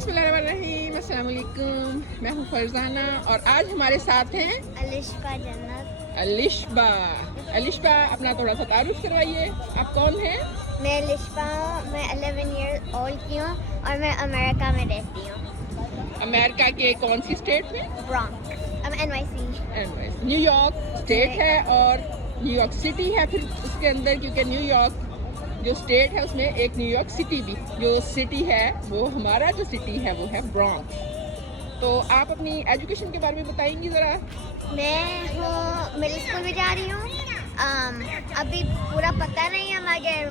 बिस्मिल्लाहिर्रहमानिर्रहीम, अस्सलाम वालेकुम। मैं हूँ फरजाना और आज हमारे साथ हैं अलिशबा जन्नत। अलिशबा। अलिशबा, अपना थोड़ा सा तारुफ करवाइए, आप कौन हैं? मैं अलिशबा हूँ, मैं 11 ईयर ओल्ड की हूँ और मैं अमेरिका में रहती हूँ। अमेरिका के कौन सी स्टेट में? Bronx, NYC। न्यूयॉर्क स्टेट है और न्यूयॉर्क सिटी है फिर उसके अंदर, क्योंकि न्यूयॉर्क जो स्टेट है उसमें एक न्यूयॉर्क सिटी भी, जो सिटी है वो हमारा जो सिटी है वो है ब्रॉन्क्स। तो आप अपनी एजुकेशन के बारे में बताएंगी ज़रा? मैं हूँ मिडिल स्कूल में जा रही हूँ। अभी पूरा पता नहीं है मगर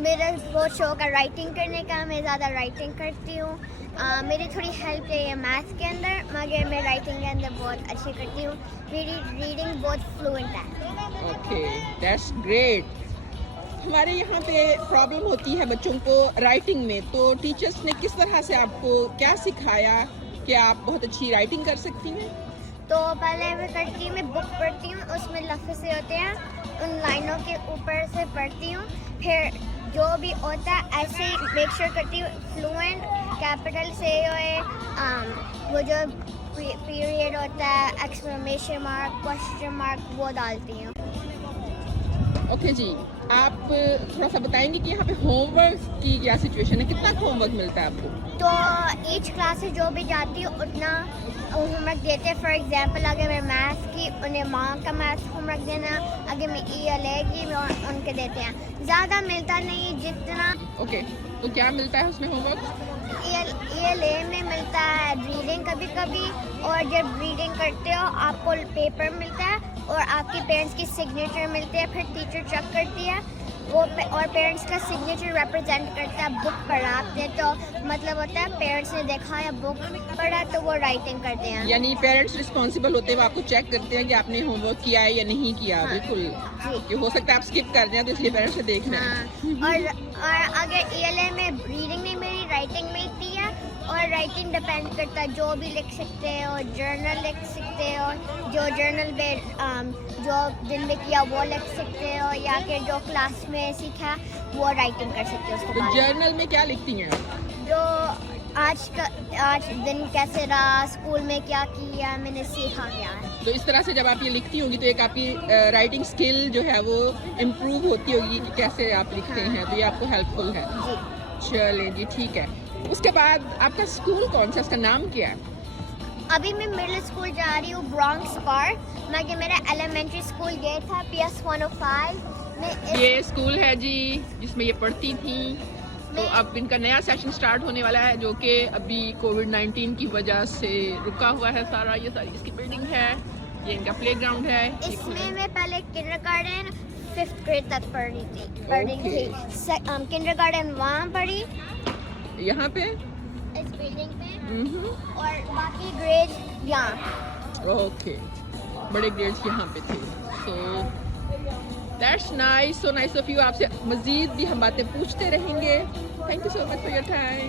मेरा बहुत शौक है राइटिंग करने का। मैं ज़्यादा राइटिंग करती हूँ। मेरी थोड़ी हेल्प चाहिए मैथ्स के अंदर, मगर मैं राइटिंग के अंदर बहुत अच्छी करती हूँ। मेरी रीडिंग बहुत फ्लुएंट है। Okay, that's great. हमारे यहाँ पे प्रॉब्लम होती है बच्चों को राइटिंग में, तो टीचर्स ने किस तरह से आपको क्या सिखाया कि आप बहुत अच्छी राइटिंग कर सकती हैं? तो पहले मैं करती हूँ, मैं बुक पढ़ती हूँ, उसमें लफ्ज़ होते हैं, उन लाइनों के ऊपर से पढ़ती हूँ। फिर जो भी होता है ऐसे ही मेक श्योर करती हूँ फ्लुएंट कैपिटल से होए। वो जो पीरियड होता है, एक्सक्लेमेशन मार्क, क्वेश्चन मार्क, वो डालती हूँ। ओके जी, आप थोड़ा सा बताएंगे कि यहाँ पे होमवर्क की क्या सिचुएशन है, कितना होमवर्क मिलता है आपको? तो ईच क्लास से जो भी जाती हूँ उतना होमवर्क देते हैं। फॉर एग्जांपल अगर मैं मैथ्स की, उन्हें माँ का मैथ्स होमवर्क देना। अगर मैं ELA की, उनके देते हैं। ज़्यादा मिलता नहीं जितना। ओके, तो क्या मिलता है उसमें होमवर्क? ELA में मिलता है रीडिंग कभी कभी, और जब रीडिंग करते हो आपको पेपर मिलता है और आपके पेरेंट्स की सिग्नेचर मिलती है। फिर टीचर चेक करती है वो और पेरेंट्स का सिग्नेचर रिप्रेजेंट करता है बुक पढ़ाते। तो मतलब होता है पेरेंट्स ने देखा या बुक पढ़ा तो वो राइटिंग करते हैं। यानी पेरेंट्स रिस्पॉन्सिबल होते हैं, वो आपको चेक करते हैं कि आपने होमवर्क किया है या नहीं किया। हाँ, बिल्कुल जी। कि हो सकता है आप स्किप कर जाए, तो इसलिए पेरेंट्स से देखना है। हाँ, और अगर ELA में रीडिंग नहीं मिली, राइटिंग मिलती है। और राइटिंग डिपेंड करता है, जो भी लिख सकते हो, जर्नल लिख सकते हो, जो जर्नल में जो दिन में किया वो लिख सकते हो, या फिर जो क्लास में सीखा वो राइटिंग कर सकते हो उसके तो बाद। जर्नल में क्या लिखती हैं? जो आज दिन कैसे रहा, स्कूल में क्या किया, मैंने सीखा क्या है। तो इस तरह से जब आप ये लिखती होंगी तो एक आपकी राइटिंग स्किल जो है वो इम्प्रूव होती होगी कि कैसे आप लिखते हैं, तो ये आपको हेल्पफुल है। जी। चलिए जी, ठीक है। उसके बाद आपका स्कूल कौन सा, उसका नाम क्या है? अभी मैं मिडिल स्कूल जा रही हूँ, ब्रॉन्क्स पार्क। मगर मेरा एलिमेंट्री स्कूल ये था, PS 105 ये स्कूल है जी जिसमें ये पढ़ती थी। तो अब इनका नया सेशन स्टार्ट होने वाला है, जो कि अभी कोविड-19 की वजह से रुका हुआ है सारा। ये सारी इसकी बिल्डिंग है, ये इनका प्लेग्राउंड है। इसमें मैं पहले किंडरगार्टन 5th ग्रेड तक पढ़ी थी। किंडरगार्टन वहाँ पढ़ी, यहाँ पे इस बिल्डिंग पे, हम्म, और बाकी ग्रेड यहाँ। ओके, बड़े ग्रेड्स यहाँ पे थे। So that's nice, so nice of you. आपसे मज़ीद भी हम बातें पूछते रहेंगे। Thank you so much for your time.